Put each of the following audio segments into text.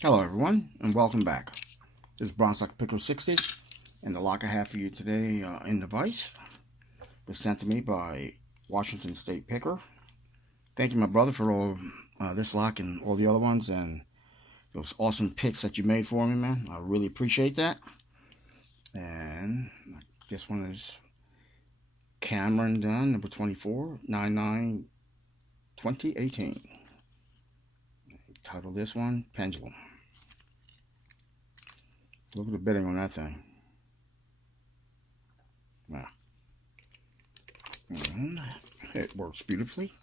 Hello everyone, and welcome back. This is Bronze Lock Picker 60, and the lock I have for you today in the vise was sent to me by Washington State Picker. Thank you, my brother, for all this lock and all the other ones, and those awesome picks that you made for me, man. I really appreciate that. And this one is Cameron Dunn, number 24, 9/9/2018. Title this one, Pendulum. Look at the bidding on that thing. Wow. And it works beautifully.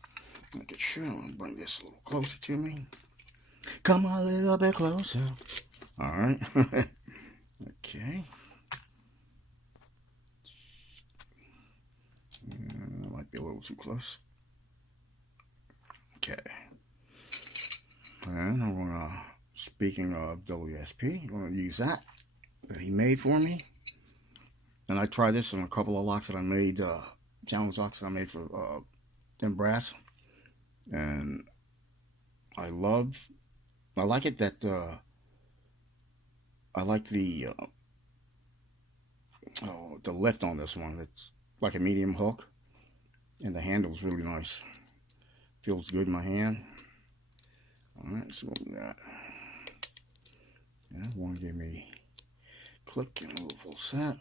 Make it sure. I'll bring this a little closer to me. Come a little bit closer. Alright. Okay. That might be a little too close. Okay. And I'm going to, speaking of WSP, I'm going to use that he made for me. And I tried this on a couple of locks that I made, challenge locks that I made for in brass. And I like it that I like the lift on this one. It's like a medium hook, and the handle's really nice. Feels good in my hand. Alright, so what we got? Yeah, one gave me click and a little full set.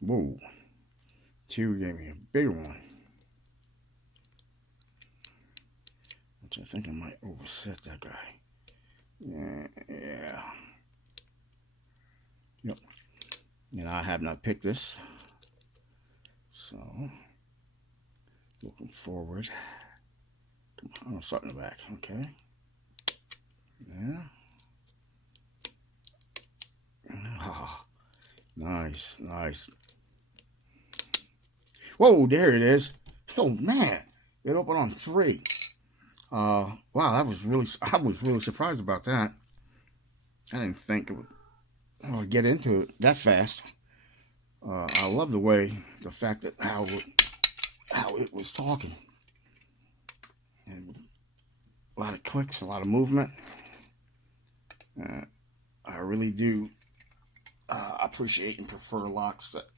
Whoa. Two gave me a bigger one, which I think I might overset that guy. Yeah. Yep. And I have not picked this, so looking forward. Come on, I'll start in the back. Okay. Yeah. Ah, nice, nice. Whoa, there it is. Oh man, it opened on 3. Wow, I was really surprised about that. I didn't think it would get into it that fast. I love the fact that how it was talking, and a lot of clicks, a lot of movement. I really do appreciate and prefer locks that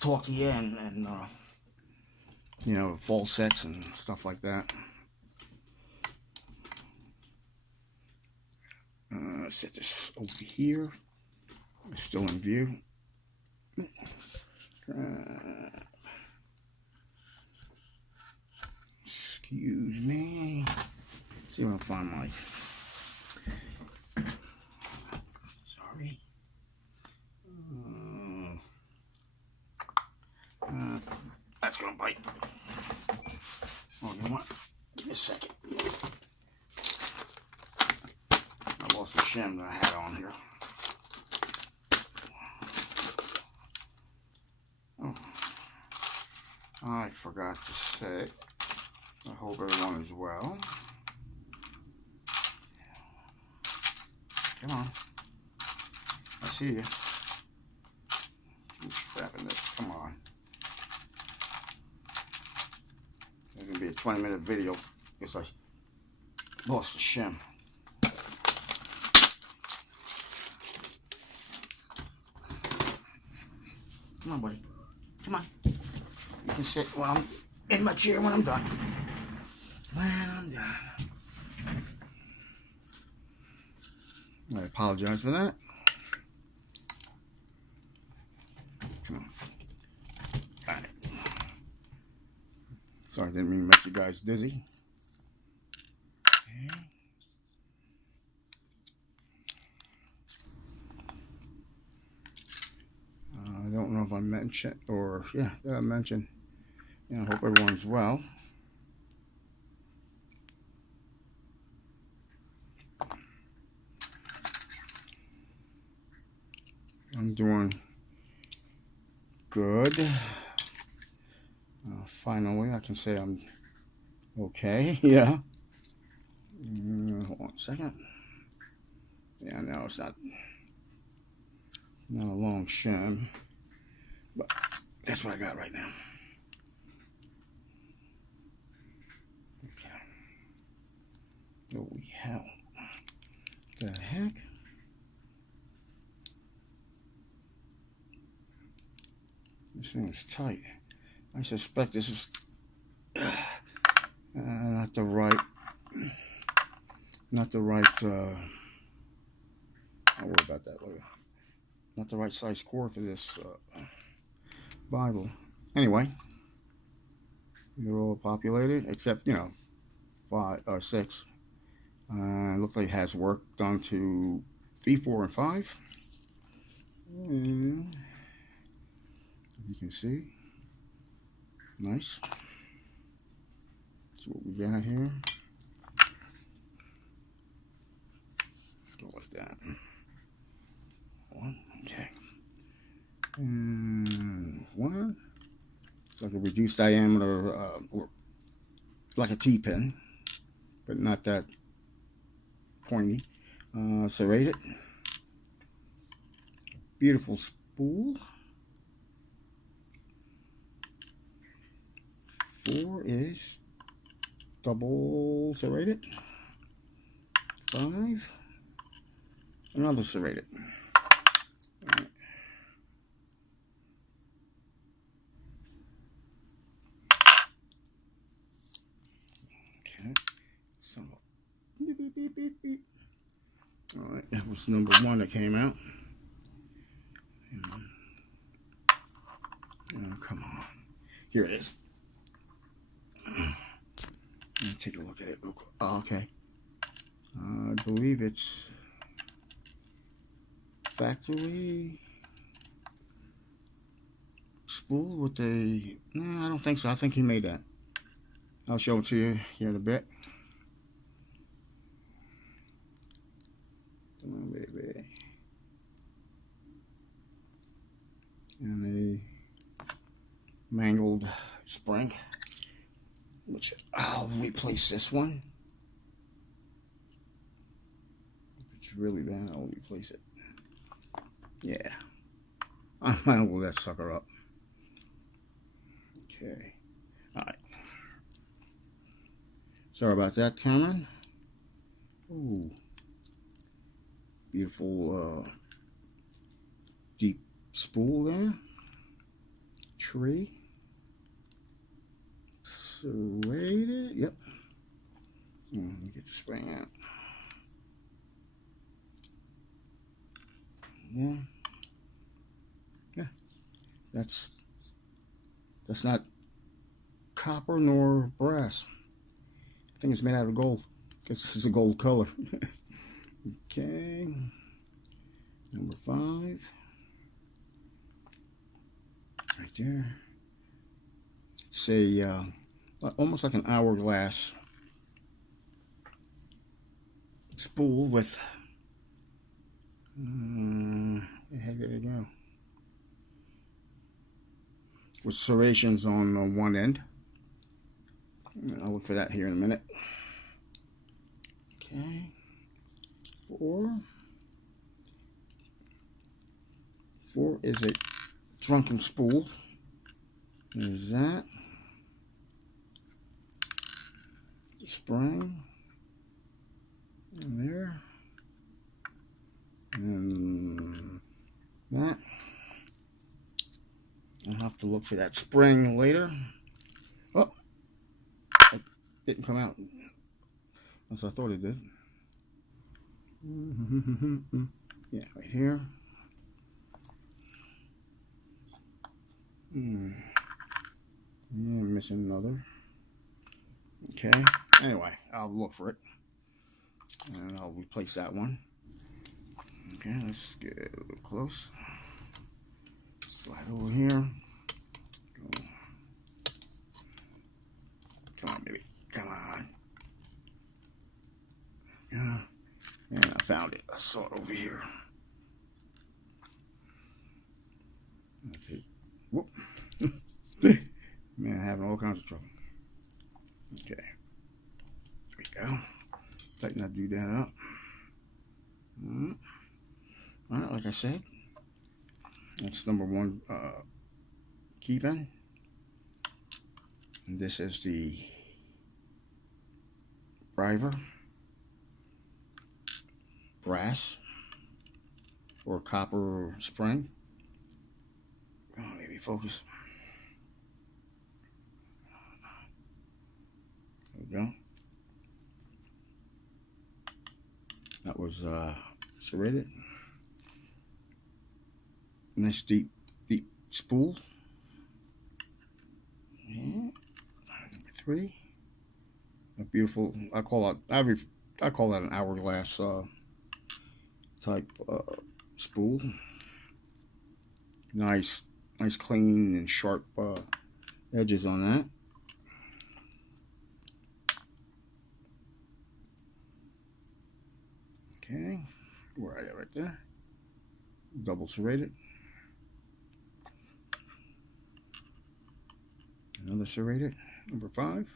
talk to you and you know, false sets and stuff like that. Set this over here. It's still in view. Excuse me. Let's see if I can find my. Sorry. That's gonna bite. Oh, you know what? Give me a second. I lost the shim that I had on here. Oh, I forgot to say. I hope everyone is well. Come on. I see you. Who's grabbing this? Come on. It's going to be a 20-minute video because I lost the shim. Come on, buddy. Come on. You can sit when I'm in my chair when I'm done. When I'm done. I apologize for that. Come on. Got it. Sorry, I didn't mean to make you guys dizzy. Okay. I don't know if I mentioned, or yeah, did I mention? Yeah, I hope everyone's well. I'm doing good. Finally, I can say I'm okay. Yeah. Hold on a second. Yeah, no, it's not a long shim, but that's what I got right now. Okay. Holy hell. What the heck? This thing is tight. I suspect this is not the right, I'll worry about that later. Not the right size cord for this Bible. Anyway, they're all populated except, 5 or 6. Looks like it has work done to 3, 4, and 5. And you can see, nice. That's what we got here. Go like that. One, okay. And one. It's like a reduced diameter, or like a T-pin, but not that pointy. Serrated. Beautiful spool. 4 is double serrated. 5, another serrated. Right. Okay. So, beep, beep, beep, beep, beep. All right, that was number 1 that came out. Oh, come on. Here it is. Let me take a look at it real quick. Oh, okay. I believe it's factory spool with a... No, I don't think so. I think he made that. I'll show it to you here in a bit. Come on, baby. And a mangled spring, which I'll replace this one. If it's really bad, I'll replace it. Yeah, I'm gonna pull that sucker up. Okay, all right. Sorry about that, Cameron. Ooh, beautiful deep spool there. Tree. Serrated. Yep. Let me get the spring out. Yeah. Yeah. That's not copper nor brass. I think it's made out of gold. Guess it's a gold color. Okay. Number 5. Right there. It's a almost like an hourglass spool with where the heck did it go? With serrations on one end. I'll look for that here in a minute. Okay. 4 is a drunken spool. There's that. The spring. And there. And that. I'll have to look for that spring later. Oh, it didn't come out as I thought it did. Yeah, right here. Yeah, I'm missing another. Okay. Anyway, I'll look for it. And I'll replace that one. Okay, let's get a little close. Slide over here. Go. Come on, baby. Come on. Yeah. And I found it. I saw it over here. Okay. Whoop. Man, having all kinds of trouble. Okay. There we go. Tighten that doodad up. Alright, like I said, that's number 1 key pin. And this is the driver. brass or copper spring. Oh, maybe focus. There we go. That was serrated. Nice deep spool. Yeah. Number 3. A beautiful. I call that an hourglass type spool. Nice clean and sharp edges on that. Okay, where are you? Right there. Double serrated. Another serrated. Number 5.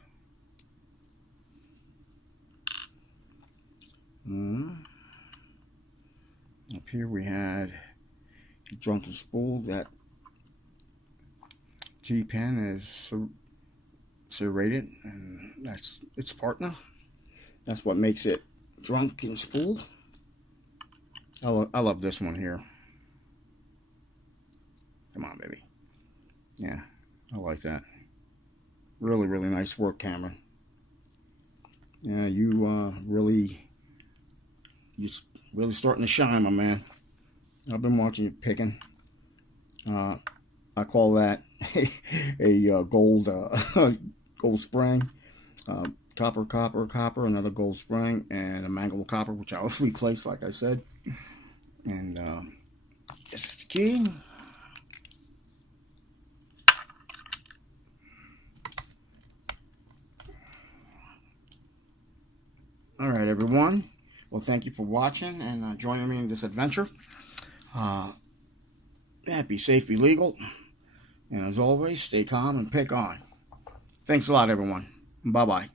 Up here we had a drunken spool. That T-pen is serrated, and that's its partner. That's what makes it drunken spool. I love this one here. Come on, baby. Yeah, I like that. Really, really nice work, Cameron. Yeah, you're really starting to shine, my man. I've been watching you picking. I call that a gold gold spring, copper, another gold spring, and a mango copper, which I will replace, like I said. And this is the key. All right, everyone. Well, thank you for watching and joining me in this adventure. Yeah, be safe, be legal. And as always, stay calm and pick on. Thanks a lot, everyone. Bye-bye.